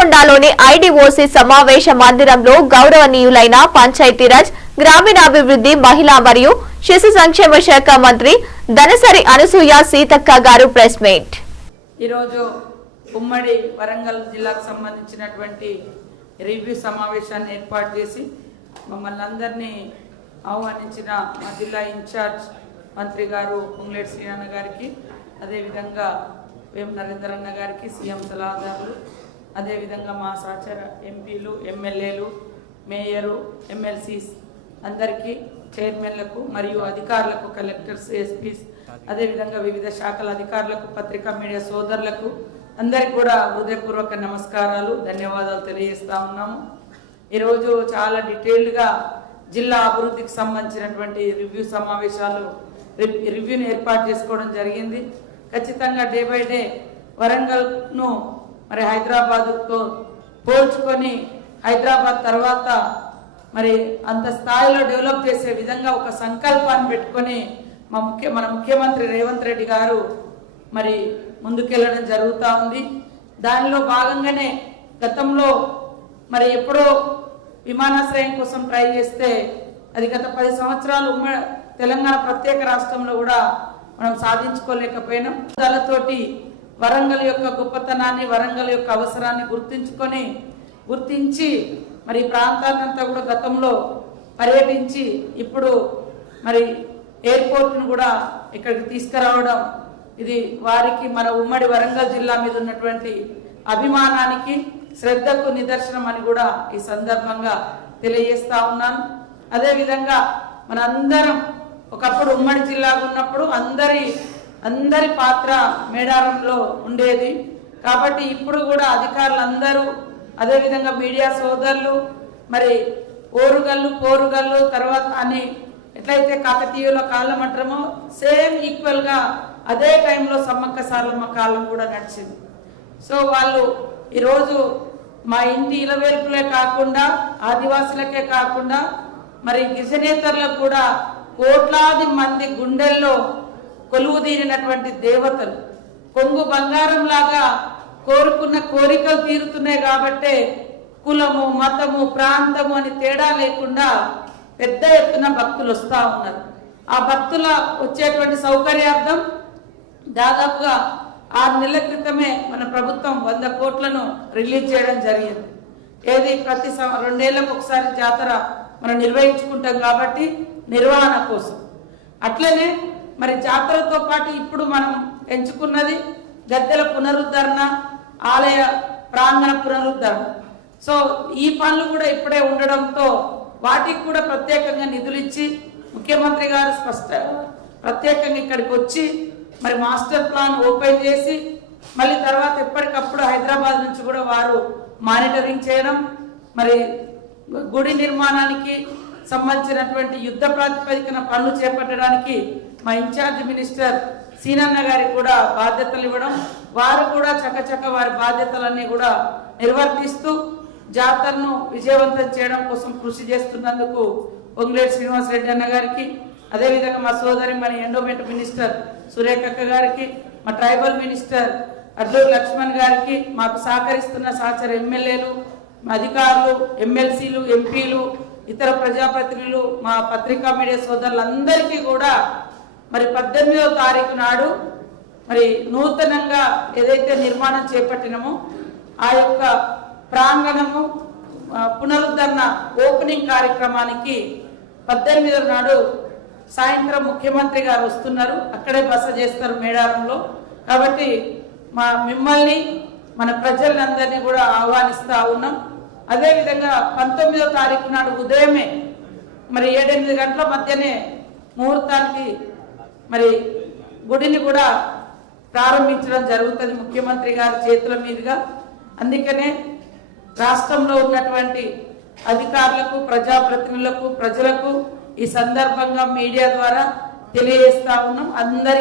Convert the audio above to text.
నల్లగొండలోని IDOC సమావేశ మందిరంలో గౌరవనీయులైన పంచాయతీరాజ్ గ్రామీణాభివృద్ధి మహిళా మరియు శిశు సంక్షేమ శాఖ మంత్రి దనసరి అనసూయ సీతక్క గారు ప్రెస్ మీట్. ఈరోజు ఉమ్మడి వరంగల్ జిల్లాకు సంబంధించినటువంటి రివ్యూ సమావేశాన్ని ఏర్పాటు చేసి మమ్మల్ని అందరినీ ఆహ్వానించిన మా జిల్లా ఇన్ఛార్జ్ మంత్రి గారు పొంగులేటి శ్రీనాన్న గారికి, అదేవిధంగా వేం నరేందర్ అన్న గారికి, సీఎం సలహాదారులు, అదేవిధంగా మా సహచర ఎంపీలు, ఎమ్మెల్యేలు, మేయరు, ఎమ్మెల్సీస్ అందరికీ, చైర్మన్లకు మరియు అధికారులకు, కలెక్టర్స్, ఎస్పీస్, అదేవిధంగా వివిధ శాఖల అధికారులకు, పత్రికా మీడియా సోదరులకు అందరికి కూడా హృదయపూర్వక నమస్కారాలు, ధన్యవాదాలు తెలియజేస్తా ఉన్నాము. ఈరోజు చాలా డీటెయిల్డ్గా జిల్లా అభివృద్ధికి సంబంధించినటువంటి రివ్యూ సమావేశాలు రివ్యూని ఏర్పాటు చేసుకోవడం జరిగింది. ఖచ్చితంగా డే బై డే వరంగల్ను మరి హైదరాబాద్తో పోల్చుకొని హైదరాబాద్ తర్వాత మరి అంత స్థాయిలో డెవలప్ చేసే విధంగా ఒక సంకల్పాన్ని పెట్టుకొని మన ముఖ్యమంత్రి రేవంత్ రెడ్డి గారు మరి ముందుకెళ్ళడం జరుగుతూ ఉంది. దానిలో భాగంగానే గతంలో మరి ఎప్పుడో విమానాశ్రయం కోసం ట్రై చేస్తే అది గత 10 సంవత్సరాలు తెలంగాణ ప్రత్యేక రాష్ట్రంలో కూడా మనం సాధించుకోలేకపోయినాం. దానితోటి వరంగల్ యొక్క గొప్పతనాన్ని, వరంగల్ యొక్క అవసరాన్ని గుర్తించి మరి ప్రాంతాన్నంతా కూడా గతంలో పర్యటించి ఇప్పుడు మరి ఎయిర్పోర్ట్ను కూడా ఇక్కడికి తీసుకురావడం, ఇది వారికి మన ఉమ్మడి వరంగల్ జిల్లా మీద ఉన్నటువంటి అభిమానానికి, శ్రద్ధకు నిదర్శనం అని కూడా ఈ సందర్భంగా తెలియజేస్తా ఉన్నాను. అదేవిధంగా మనందరం ఒకప్పుడు ఉమ్మడి జిల్లాగా ఉన్నప్పుడు అందరి పాత్ర మేడారంలో ఉండేది. కాబట్టి ఇప్పుడు కూడా అధికారులు అందరూ, అదేవిధంగా మీడియా సోదరులు మరి పోరుగల్లు తర్వాత అని ఎట్లయితే కాకతీయుల కాలం అంటామో సేమ్ ఈక్వల్గా అదే టైంలో సమ్మక్క సారలమ్మ కాలం కూడా నడిచింది. సో వాళ్ళు ఈరోజు మా ఇంటి ఇలవేల్పులే కాకుండా, ఆదివాసులకే కాకుండా మరి గిరిజనేతరులకు కూడా కోట్లాది మంది గుండెల్లో కొలువుదీరినటువంటి దేవతలు, కొంగు బంగారం లాగా కోరుకున్న కోరికలు తీరుతున్నాయి. కాబట్టే కులము, మతము, ప్రాంతము అని తేడా లేకుండా పెద్ద ఎత్తున భక్తులు వస్తూ ఉన్నారు. ఆ భక్తుల వచ్చేటువంటి సౌకర్యార్థం దాదాపుగా 6 నెలల క్రితమే మన ప్రభుత్వం 100 కోట్లను రిలీజ్ చేయడం జరిగింది. ఏది ప్రతి 2 ఏళ్లకు ఒకసారి జాతర మనం నిర్వహించుకుంటాం కాబట్టి నిర్వహణ కోసం. అట్లనే మరి జాతరతో పాటు ఇప్పుడు మనం ఎంచుకున్నది గద్దెల పునరుద్ధరణ, ఆలయ ప్రాంగణ పునరుద్ధరణ. సో ఈ పనులు కూడా ఇప్పుడే ఉండడంతో వాటికి కూడా ప్రత్యేకంగా నిధులు ఇచ్చి ముఖ్యమంత్రి గారు ప్రత్యేకంగా ఇక్కడికి వచ్చి మరి మాస్టర్ ప్లాన్ ఓపెన్ చేసి మళ్ళీ తర్వాత ఎప్పటికప్పుడు హైదరాబాద్ నుంచి కూడా వారు మానిటరింగ్ చేయడం, మరి గుడి నిర్మాణానికి సంబంధించినటువంటి యుద్ధ ప్రాతిపదికన పనులు చేపట్టడానికి మా ఇన్ఛార్జ్ మినిస్టర్ సీనన్న గారికి కూడా బాధ్యతలు ఇవ్వడం, వారు కూడా చకచక వారి బాధ్యతలన్నీ కూడా నిర్వర్తిస్తూ జాతరను విజయవంతం చేయడం కోసం కృషి చేస్తున్నందుకు పొంగులేటి శ్రీనివాసరెడ్డి అన్న గారికి, అదేవిధంగా మా సోదరి మన ఎండోమెంట్ మినిస్టర్ సురేఖక్క గారికి, మా ట్రైబల్ మినిస్టర్ అడ్లూరు లక్ష్మణ్ గారికి, మాకు సహకరిస్తున్న సహచర ఎమ్మెల్యేలు, అధికారులు, ఎమ్మెల్సీలు, ఎంపీలు, ఇతర ప్రజాప్రతినిధులు, మా పత్రికా మీడియా సోదరులందరికీ కూడా మరి 18వ తారీఖు నాడు మరి నూతనంగా ఏదైతే నిర్మాణం చేపట్టినామో ఆ యొక్క ప్రాంగణము పునరుద్ధరణ ఓపెనింగ్ కార్యక్రమానికి 18వ నాడు సాయంత్రం ముఖ్యమంత్రి గారు వస్తున్నారు. అక్కడే బస చేస్తారు మేడారంలో. కాబట్టి మిమ్మల్ని మన ప్రజలందరినీ కూడా ఆహ్వానిస్తూ ఉన్నాం. అదేవిధంగా 19వ తారీఖు నాడు ఉదయమే మరి 7-8 గంటల మధ్యనే ముహూర్తానికి మరి గుడిని కూడా ప్రారంభించడం జరుగుతుంది ముఖ్యమంత్రి గారి చేతుల మీదుగా. అందుకనే రాష్ట్రంలో ఉన్నటువంటి అధికారులకు, ప్రజాప్రతినిధులకు, ప్రజలకు ఈ సందర్భంగా మీడియా ద్వారా తెలియజేస్తా ఉన్నాం. అందరి